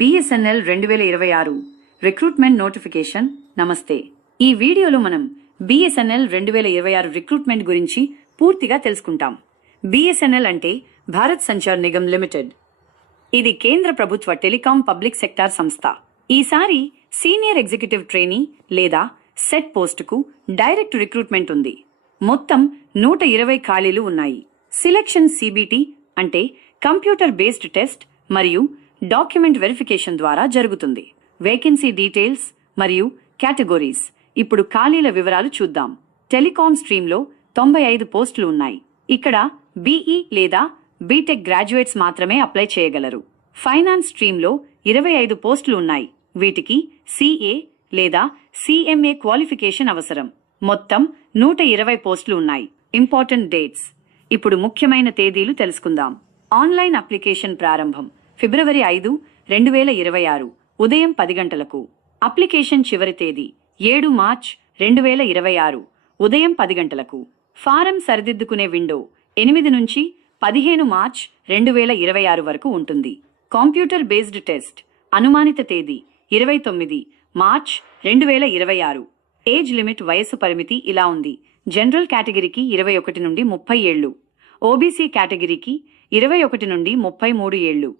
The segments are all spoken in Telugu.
BSNL 2026 recruitment notification. నమస్తే. ఈ వీడియోలో మనం BSNL 2026 రిక్రూట్మెంట్ గురించి పూర్తిగా తెలుసుకుంటాం. BSNL అంటే భారత్ సంచార్ నిగమ్ లిమిటెడ్. ఇది కేంద్ర ప్రభుత్వ టెలికాం పబ్లిక్ సెక్టార్ సంస్థ. ఈసారి సీనియర్ ఎగ్జిక్యూటివ్ ట్రైనీ లేదా సెట్ పోస్టుకు డైరెక్ట్ రిక్రూట్మెంట్ ఉంది. మొత్తం 120 ఖాళీలు ఉన్నాయి. సిలెక్షన్ CBT అంటే కంప్యూటర్ బేస్డ్ టెస్ట్ మరియు డాక్యుమెంట్ వెరిఫికేషన్ ద్వారా జరుగుతుంది. వేకెన్సీ డీటెయిల్స్ మరియు కేటగిరీస్. ఇప్పుడు ఖాళీల వివరాలు చూద్దాం. టెలికాం స్ట్రీమ్లో 95 పోస్టులు ఉన్నాయి. ఇక్కడ BE లేదా బీటెక్ గ్రాడ్యుయేట్స్ మాత్రమే అప్లై చేయగలరు. ఫైనాన్స్ స్ట్రీమ్లో 25 పోస్టులు ఉన్నాయి. వీటికి CA లేదా CMA క్వాలిఫికేషన్ అవసరం. మొత్తం 120 పోస్టులు ఉన్నాయి. Important dates. ఇప్పుడు ముఖ్యమైన తేదీలు తెలుసుకుందాం. ఆన్లైన్ అప్లికేషన్ ప్రారంభం ఫిబ్రవరి 5, 2026 ఉదయం 10 గంటలకు. అప్లికేషన్ చివరి తేదీ 7 మార్చ్ 2026 ఉదయం 10 గంటలకు. ఫారం సరిదిద్దుకునే విండో 8 నుంచి 15 మార్చ్ 2026 వరకు ఉంటుంది. కంప్యూటర్ బేస్డ్ టెస్ట్ అనుమానిత తేదీ 29 మార్చ్ 2026. ఏజ్ లిమిట్ వయస్సు పరిమితి ఇలా ఉంది. జనరల్ కేటగిరీకి 21 నుండి 30 ఏళ్లు, OBC కేటగిరీకి 21 నుండి 33 ఏళ్లు,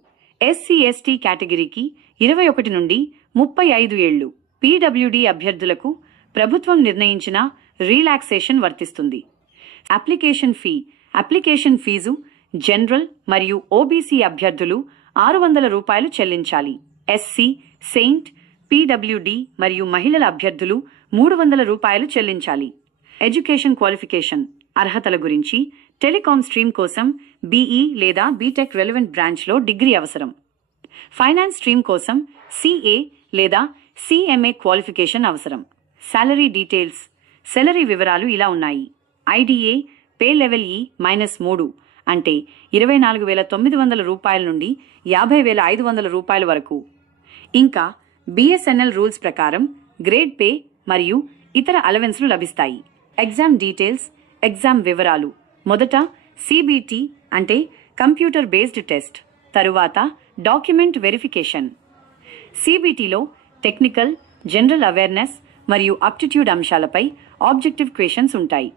SC/ST కేటగిరీకి 21 నుండి 35 ఏళ్లు. PWD అభ్యర్థులకు ప్రభుత్వం నిర్ణయించిన రిలాక్సేషన్ వర్తిస్తుంది. అప్లికేషన్ ఫీజు జనరల్ మరియు OBC అభ్యర్థులు ₹600 చెల్లించాలి. SC, సెయింట్, PWD మరియు మహిళల అభ్యర్థులు ₹300 చెల్లించాలి. ఎడ్యుకేషన్ క్వాలిఫికేషన్ అర్హతల గురించి. టెలికాం స్ట్రీమ్ కోసం BE లేదా బీటెక్ రెలెవెంట్ బ్రాంచ్లో డిగ్రీ అవసరం. ఫైనాన్స్ స్ట్రీమ్ కోసం CA లేదా CMA క్వాలిఫికేషన్ అవసరం. Salary details. సాలరీ వివరాలు ఇలా ఉన్నాయి. IDA పే లెవెల్ E-3 అంటే ₹24,900 నుండి ₹50,500 వరకు. ఇంకా BSNL రూల్స్ ప్రకారం గ్రేడ్ పే మరియు ఇతర అలవెన్స్లు లభిస్తాయి. Exam details. ఎగ్జామ్ వివరాలు. మొదట CBT అంటే కంప్యూటర్ బేస్డ్ టెస్ట్, తరువాత డాక్యుమెంట్ వెరిఫికేషన్. CBTలో టెక్నికల్, జనరల్ అవేర్నెస్ మరియు అప్టిట్యూడ్ అంశాలపై ఆబ్జెక్టివ్ క్వశ్చన్స్ ఉంటాయి.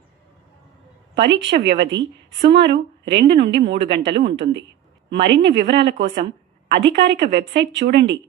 పరీక్ష వ్యవధి సుమారు 2 నుండి 3 గంటలు ఉంటుంది. మరిన్ని వివరాల కోసం అధికారిక వెబ్సైట్ చూడండి.